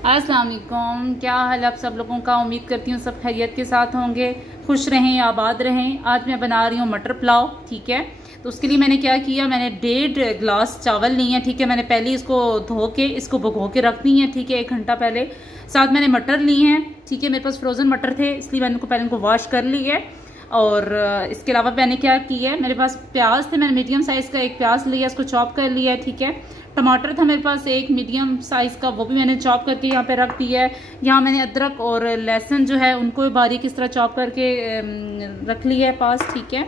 अस्सलाम वालेकुम। क्या हाल आप सब लोगों का। उम्मीद करती हूँ सब खैरियत के साथ होंगे, खुश रहें, आबाद रहें। आज मैं बना रही हूँ मटर पुलाव। ठीक है, तो उसके लिए मैंने क्या किया, मैंने 1.5 गिलास चावल लिए हैं। ठीक है, मैंने पहले इसको धो के इसको भिगो के रख दी हैं। ठीक है, 1 घंटा पहले। साथ मैंने मटर लिए हैं। ठीक है, मेरे पास फ्रोज़न मटर थे इसलिए मैंने पहले इनको वॉश कर ली है। और इसके अलावा मैंने क्या किया है, मेरे पास प्याज थे, मैंने मीडियम साइज़ का एक प्याज लिया, इसको चॉप कर लिया है। ठीक है, टमाटर था मेरे पास एक मीडियम साइज़ का, वो भी मैंने चॉप करके यहाँ पे रख दिया है। यहाँ मैंने अदरक और लहसुन जो है उनको बारीक इस तरह चॉप करके रख लिया है पास। ठीक है,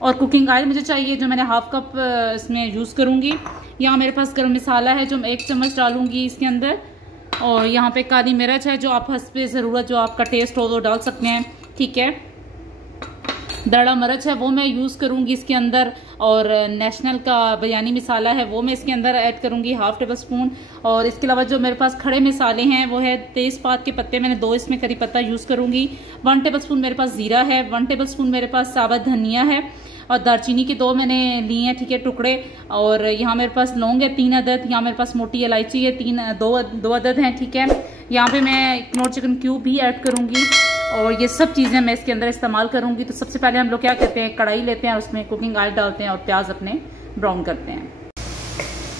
और कुकिंग ऑयल मुझे चाहिए जो मैंने 1/2 कप इसमें यूज़ करूँगी। यहाँ मेरे पास गरम मसाला है जो मैं 1 चम्मच डालूँगी इसके अंदर। और यहाँ पे काली मिर्च है जो आप हस्बे ज़रूरत जो आपका टेस्ट हो वो डाल सकते हैं। ठीक है, दड़ा मिर्च है वो मैं यूज़ करूँगी इसके अंदर। और नेशनल का बिरयानी मसाला है वो मैं इसके अंदर ऐड करूँगी 1/2 टेबल स्पून। और इसके अलावा जो मेरे पास खड़े मसाले हैं वो है तेज़पात के पत्ते, मैंने 2 इसमें करी पत्ता यूज़ करूँगी। 1 टेबल स्पून मेरे पास ज़ीरा है, 1 टेबल स्पून मेरे पास साबुत धनिया है। और दालचीनी के 2 मैंने लिए हैं। ठीक है, टुकड़े। और यहाँ मेरे पास लौंग है 3 अदद। यहाँ मेरे पास मोटी इलायची है 2 अदद हैं। ठीक है, यहाँ पे मैं क्नौर चिकन क्यूब भी ऐड करूँगी। और ये सब चीज़ें मैं इसके अंदर इस्तेमाल करूँगी। तो सबसे पहले हम लोग क्या करते हैं, कढ़ाई लेते हैं, उसमें कुकिंग ऑयल डालते हैं और प्याज अपने ब्राउन करते हैं।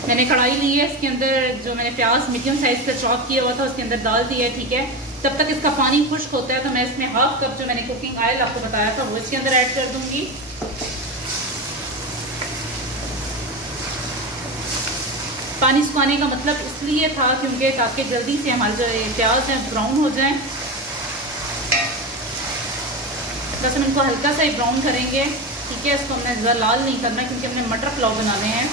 मैंने कढ़ाई ली है, इसके अंदर जो मैंने प्याज मीडियम साइज़ का चॉप किया हुआ था उसके अंदर डाल दिया है। ठीक है, तब तक इसका पानी खुश्क होता है तो मैं इसमें 1/2 कप जो मैंने कुकिंग ऑयल आपको बताया था वो इसके अंदर ऐड कर दूँगी। पानी सुखाने का मतलब इसलिए था क्योंकि ताकि जल्दी से हमारे जो प्याज हैं ब्राउन हो जाएं। बस हम इनको हल्का सा ही ब्राउन करेंगे। ठीक है, इसको हमने ज़्यादा लाल नहीं करना क्योंकि हमने मटर पुलाव बनाने हैं।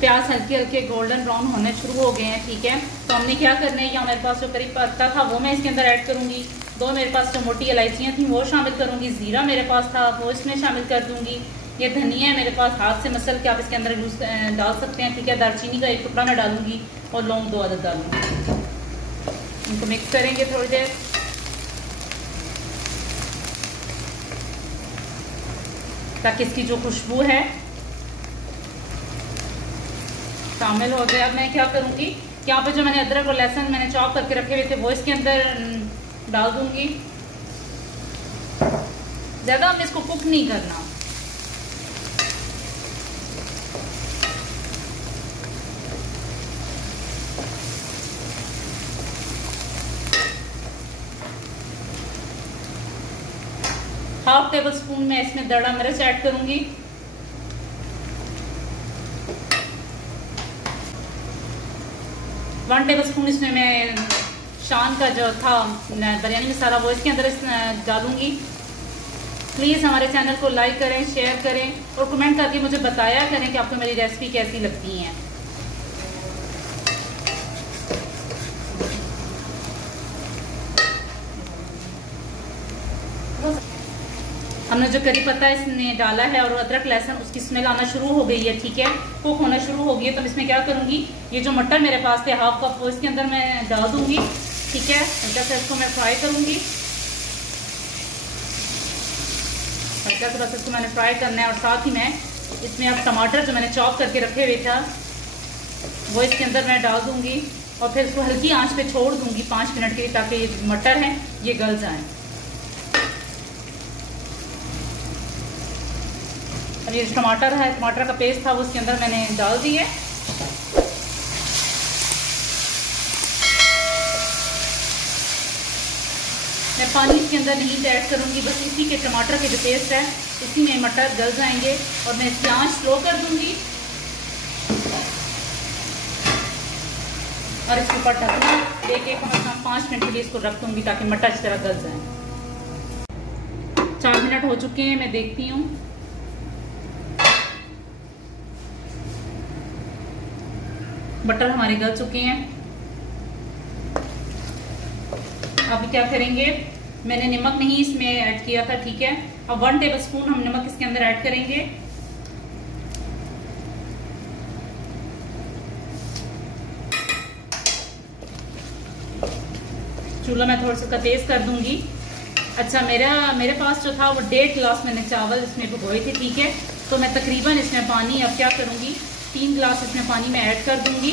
प्याज हल्के हल्के गोल्डन ब्राउन होने शुरू हो गए हैं। ठीक है, तो हमने क्या करना है, यहाँ मेरे पास जो करी पत्ता था वो मैं इसके अंदर ऐड करूँगी। 2 मेरे पास जो मोटी इलायचियाँ थी वो शामिल करूँगी। ज़ीरा मेरे पास था वो इसमें शामिल कर दूँगी। ये धनिया है मेरे पास, हाथ से मसल के आप इसके अंदर यूज़ डाल सकते हैं। ठीक है, दालचीनी का 1 टुकड़ा मैं डालूँगी और लौंग 2 अदद डालूँगी। इनको मिक्स करेंगे थोड़ी देर। ताकि इसकी जो खुशबू है शामिल हो जाए। अब मैं क्या करूँगी, यहाँ पे जो मैंने अदरक और लहसुन मैंने चॉप करके रखे हुए थे वो इसके अंदर डाल दूँगी। ज़्यादा हमें इसको कुक नहीं करना। हाफ टेबल स्पून में इसमें दड़ा मिर्च ऐड करूंगी। 1 टेबल स्पून इसमें मैं शान का जो था बिरयानी मसाला वो इसके अंदर डालूंगी। प्लीज़ हमारे चैनल को लाइक करें, शेयर करें और कमेंट करके मुझे बताया करें कि आपको मेरी रेसिपी कैसी लगती है। हमने जो करी पत्ता इसने डाला है और अदरक लहसुन उसकी स्मेल आना शुरू हो गई है। ठीक है, कुक होना शुरू हो गई है। तो इसमें क्या करूँगी, ये जो मटर मेरे पास थे 1/2 कप वो इसके अंदर मैं डाल दूँगी। ठीक है, हल्का सा इसको मैं फ्राई करूँगी। हल्का सा बस इसको मैंने फ्राई करना है। और साथ ही मैं इसमें अब टमाटर जो मैंने चॉप करके रखे हुए था वो इसके अंदर मैं डाल दूँगी। और फिर इसको हल्की आँच पर छोड़ दूँगी 5 मिनट के लिए ताकि ये मटर हैं ये गल जाएँ। ये टमाटर है, टमाटर का पेस्ट था वो उसके अंदर मैंने डाल दिए। मैं पानी इसके अंदर नहीं ऐड करूंगी, बस इसी के टमाटर के जो पेस्ट है इसी में मटर गल जाएंगे। और मैं इसकी आंच स्लो कर दूंगी और इसके ऊपर ढकना लेके कम से कम 5 मिनट के लिए इसको रख दूंगी ताकि मटर इस तरह गल जाए। 4 मिनट हो चुके हैं, मैं देखती हूँ। मटर हमारे गल चुके हैं। अब क्या करेंगे, मैंने नमक नहीं इसमें ऐड किया था। ठीक है, अब 1 टेबल स्पून हम नमक इसके अंदर ऐड करेंगे। चूल्हा मैं थोड़ा सा तेज कर दूंगी। अच्छा, मेरे पास जो था वो 1.5 गिलास मैंने चावल इसमें भिगोए थे। ठीक है, तो मैं तकरीबन इसमें पानी अब क्या करूंगी 3 गिलास इसमें पानी में ऐड कर दूंगी।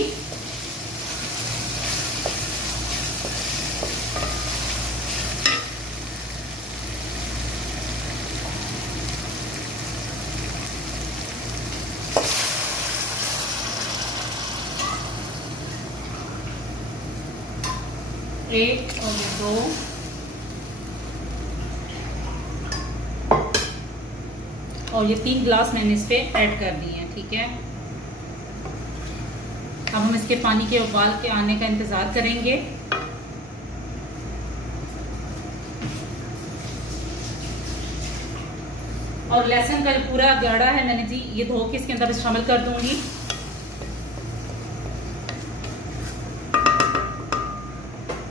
1 और ये 2, और ये 3 ग्लास मैंने इस पे ऐड कर दिए हैं। ठीक है, अब हम इसके पानी के उबाल के आने का इंतजार करेंगे। और लहसुन का पूरा गाढ़ा है मैंने जी ये धो के इसके अंदर शामिल कर दूंगी।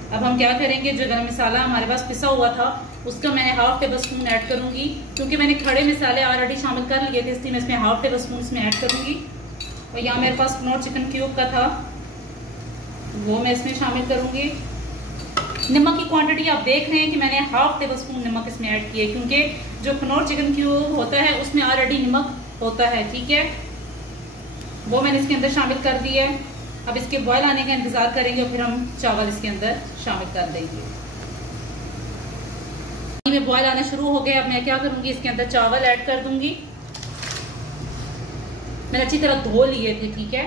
अब हम क्या करेंगे, जो गरम मसाला हमारे पास पिसा हुआ था उसका मैंने हाफ टेबल स्पून ऐड करूंगी, क्योंकि मैंने खड़े मसाले ऑलरेडी शामिल कर लिए थे, इसलिए मैं इसमें हाफ टेबल स्पून इसमें ऐड करूंगी। और यहाँ मेरे पास कनौर चिकन क्यूब का था, वो मैं इसमें शामिल करूंगी। नमक की क्वांटिटी आप देख रहे हैं कि मैंने हाफ टेबल स्पून नमक इसमें ऐड किया, क्योंकि जो कनौर चिकन क्यूब होता है उसमें ऑलरेडी नमक होता है। ठीक है, वो मैंने इसके अंदर शामिल कर दिया है। अब इसके बॉयल आने का इंतजार करेंगे और फिर हम चावल इसके अंदर शामिल कर देंगे। में बॉयल आना शुरू हो गया, अब मैं क्या करूंगी, इसके अंदर चावल ऐड कर दूंगी। मैंने अच्छी तरह धो लिए थे। ठीक है,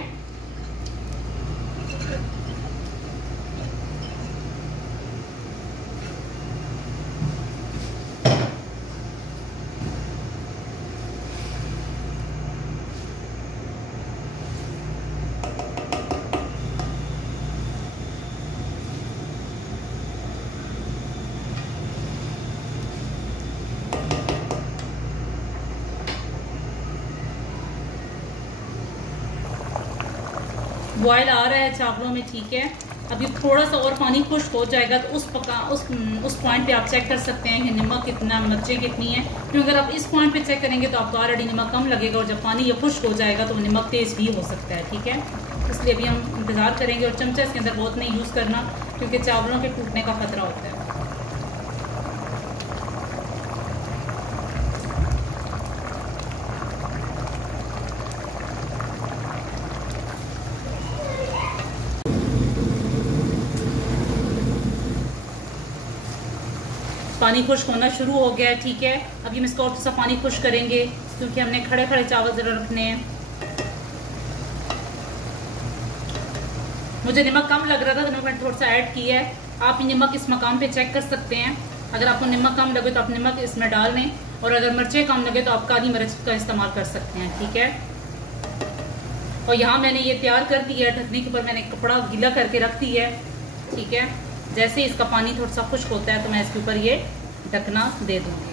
बॉयल आ रहा है चावलों में। ठीक है, अब ये थोड़ा सा और पानी खुश्क हो जाएगा तो उस पॉइंट पे आप चेक कर सकते हैं कि नमक कितना, मिर्चें कितनी है, क्योंकि अगर आप इस पॉइंट पे चेक करेंगे तो आपको ऑलरेडी नमक कम लगेगा, और जब पानी ये खुश्क हो जाएगा तो नमक तेज भी हो सकता है। ठीक है, इसलिए अभी हम इंतजार करेंगे। और चमचा इसके अंदर बहुत नहीं यूज़ करना, क्योंकि चावलों के टूटने का खतरा होता है। पानी खुश्क होना शुरू हो गया है। ठीक है, अब ये इसको और सा पानी खुश्क करेंगे, क्योंकि हमने खड़े खड़े चावल जरूर रखने हैं। मुझे नमक कम लग रहा था तो मैंने थोड़ा सा ऐड किया है। आप नमक इस मकाम पे चेक कर सकते हैं। अगर आपको नमक कम लगे तो आप नमक इसमें डाल लें, और अगर मिर्चें कम लगे तो आप काली मिर्च का इस्तेमाल कर सकते हैं। ठीक है, और यहाँ मैंने ये तैयार कर दिया है, ढकने के ऊपर मैंने कपड़ा गीला करके रख दिया है। ठीक है, जैसे इसका पानी थोड़ा सा खुश्क होता है तो मैं इसके ऊपर ये ढकना दे दूंगी।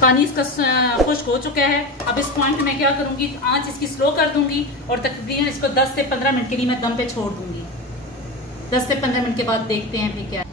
पानी इसका खुश्क हो चुका है। अब इस पॉइंट में क्या करूंगी, आंच इसकी स्लो कर दूंगी और तकरीबन इसको 10 से 15 मिनट के लिए मैं दम पे छोड़ दूंगी। 10 से 15 मिनट के बाद देखते हैं फिर क्या है।